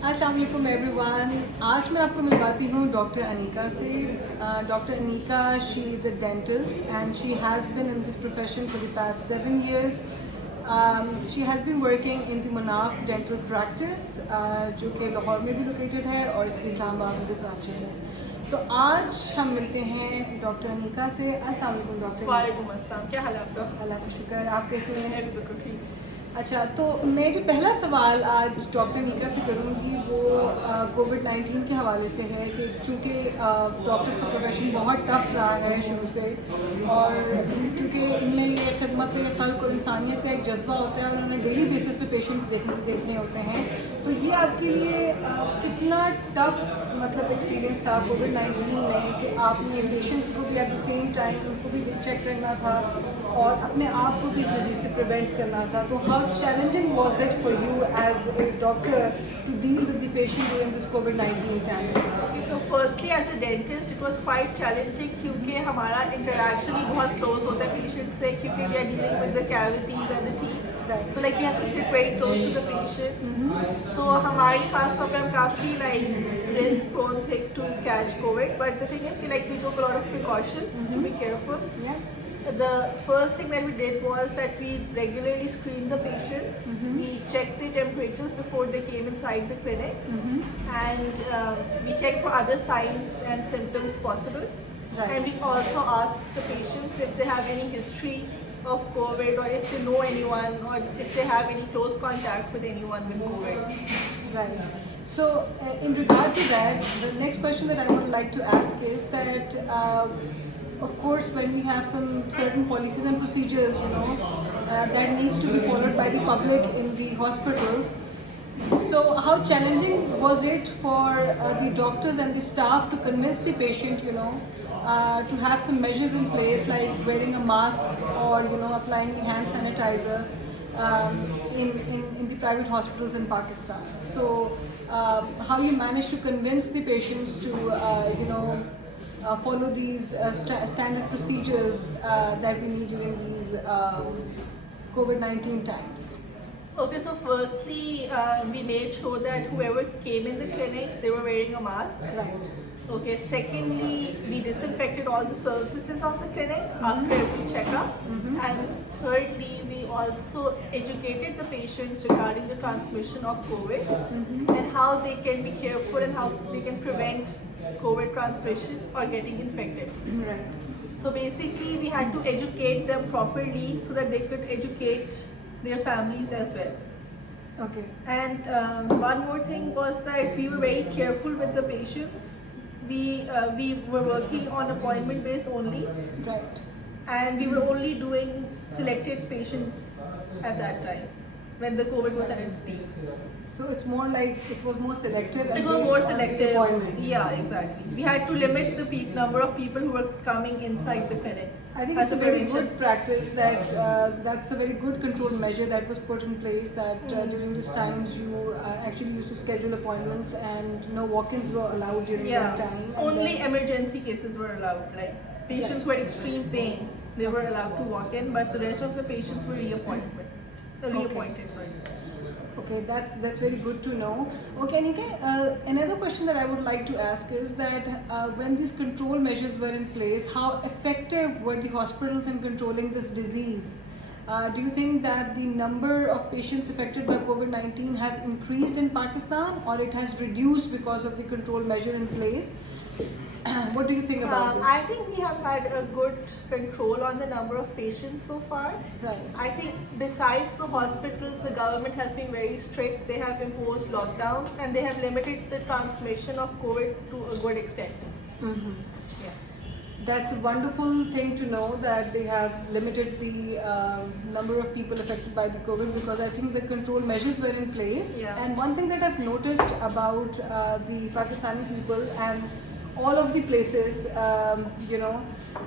अस्सलाम वालेकुम एवरीवन। आज मैं आपको मिलवाती हूँ डॉक्टर अनीका से। Doctor Anika, she is a dentist and she has been in this profession for the past 7 years. She has been working in the Munaf dental practice, जो कि लाहौर में भी लोकेटेड है और इसकी इस्लामाबाद में भी ब्रांचेस है। तो आज हम मिलते हैं डॉक्टर अनीका से। अस्सलाम वालेकुम डॉक्टर। वालेकुम अस्सलाम, क्या हाल है आपका? अल्लाह का शुक्र, आप कैसे हैं? मैं भी बिल्कुल ठीक। अच्छा, तो मैं जो पहला सवाल आज डॉक्टर अनीका से करूँगी वो कोविड-19 के हवाले से है कि चूँकि डॉक्टर्स का प्रोफेशन बहुत टफ रहा है शुरू से, और क्योंकि इनमें ये खिदमत खल्क़ और इंसानियत का एक जज्बा होता है और उन्हें डेली बेसिस पे पेशेंट्स देखने होते हैं। तो ये आपके लिए कितना टफ मतलब एक्सपीरियंस था कोविड-19 में कि आपने पेशेंट्स को भी एट द सेम टाइम उनको भी चेक करना था और अपने आप को भी इस डिजीज़ से प्रिवेंट करना था। तो how challenging was it for you as a doctor to deal with the patient during this COVID-19 time? तो firstly as a dentist it was quite challenging क्योंकि हमारा इंटरेक्शन ही बहुत क्लोज होता है पेशेंट से, क्योंकि we are dealing with the cavities and the teeth. तो like we have to sit very close to the patient. तो हमारे खास तौर पे हम काफ़ी लाइक रिस्क प्रोन थे to catch covid, but the thing is कि like we took a lot of precautions to be careful. The first thing that we did was that we regularly screened the patients. We checked the temperatures before they came inside the clinic, and we checked for other signs and symptoms possible. Right. And we also asked the patients if they have any history of COVID, or if they know anyone, or if they have any close contact with anyone with COVID. Right. So, in regard to that, the next question that I would like to ask is that, of course, when we have some certain policies and procedures, that needs to be followed by the public in the hospitals. So, how challenging was it for the doctors and the staff to convince the patient, to have some measures in place like wearing a mask or applying the hand sanitizer in the private hospitals in Pakistan? So, how you managed to convince the patients to follow these standard procedures that we need during these COVID-19 times? Okay, so firstly, we made sure that whoever came in the clinic, they were wearing a mask. Right. Okay, secondly, we disinfected all the surfaces of the clinic after every checkup. And thirdly, we also educated the patients regarding the transmission of COVID and how they can be careful and how they can prevent COVID transmission or getting infected. Right. So basically, we had to educate them properly so that they could educate their families as well. Okay. And one more thing was that we were very careful with the patients. We were working on appointment base only, Right. and we were only doing selected patients at that time when the COVID was at its peak. So it's more like it was more selective. It and was based more on the selective. appointment. Yeah, exactly. We had to limit the number of people who were coming inside the clinic. I think as it's a very prevention. good practice that that's a very good control measure that was put in place, that during these times you actually used to schedule appointments and no walk-ins were allowed during that time. And Only emergency cases were allowed. Like patients who had extreme pain, they were allowed to walk in, but the rest of the patients were reappointed. Sorry. Okay, that's very good to know. Okay, Anika, another question that I would like to ask is that when these control measures were in place, how effective were the hospitals in controlling this disease? Do you think that the number of patients affected by COVID-19 has increased in Pakistan, or it has reduced because of the control measure in place? What do you think about this? I think we have had a good control on the number of patients so far. Right. I think besides the hospitals, the government has been very strict. They have imposed lockdowns and they have limited the transmission of COVID to a good extent. Yeah. That's a wonderful thing to know that they have limited the number of people affected by the COVID, because I think the control measures were in place. Yeah. And one thing that I've noticed about the Pakistani people and all of the places,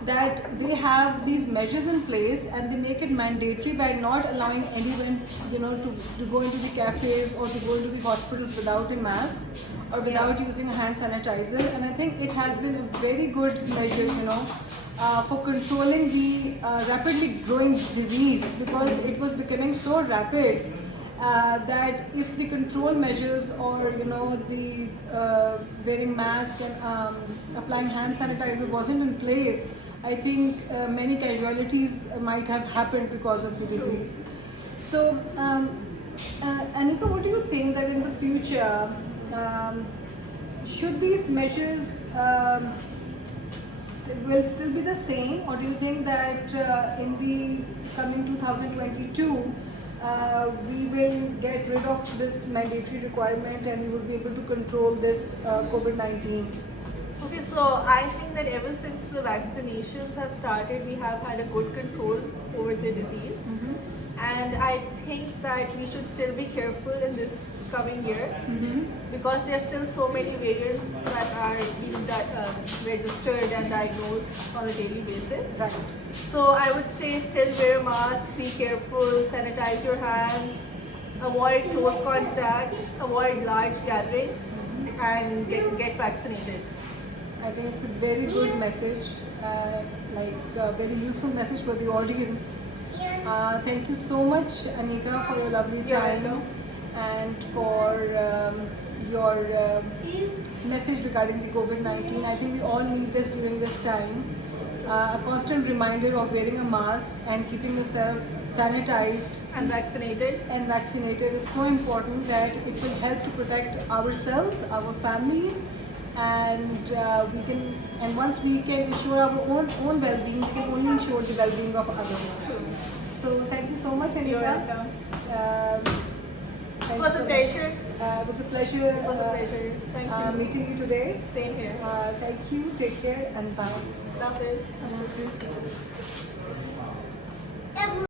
that they have these measures in place and they make it mandatory by not allowing anyone, to go into the cafes or to go into the hospitals without a mask or without using a hand sanitizer. And I think it has been a very good measure, for controlling the rapidly growing disease, because it was becoming so rapid. that if the control measures or the wearing mask and applying hand sanitizer wasn't in place, I think many casualties might have happened because of the disease. So, Anika, what do you think that in the future should these measures will still be the same, or do you think that in the coming 2022 we will get rid of this mandatory requirement and we will be able to control this COVID-19? Okay, so I think that ever since the vaccinations have started, we have had a good control over the disease. And I think that we should still be careful in this coming year because there are still so many variants that are being registered and diagnosed on a daily basis. Right. So I would say still wear a mask, be careful, sanitize your hands, avoid close contact, avoid large gatherings, and get vaccinated. I think it's a very good message, very useful message for the audience. Thank you so much, Anika, for your lovely You're time welcome. and for your message regarding the COVID-19. I think we all need this during this time. A constant reminder of wearing a mask and keeping yourself sanitized And vaccinated. and vaccinated is so important that it will help to protect ourselves, our families, and once we can ensure our own well-being, we can only ensure the well-being of others. So thank you so much, Anika. You're welcome. Thank It was you a so pleasure. much. It was a pleasure. It was a pleasure. Thank you. Meeting you today. Same here. Thank you. Take care and bye. Love is.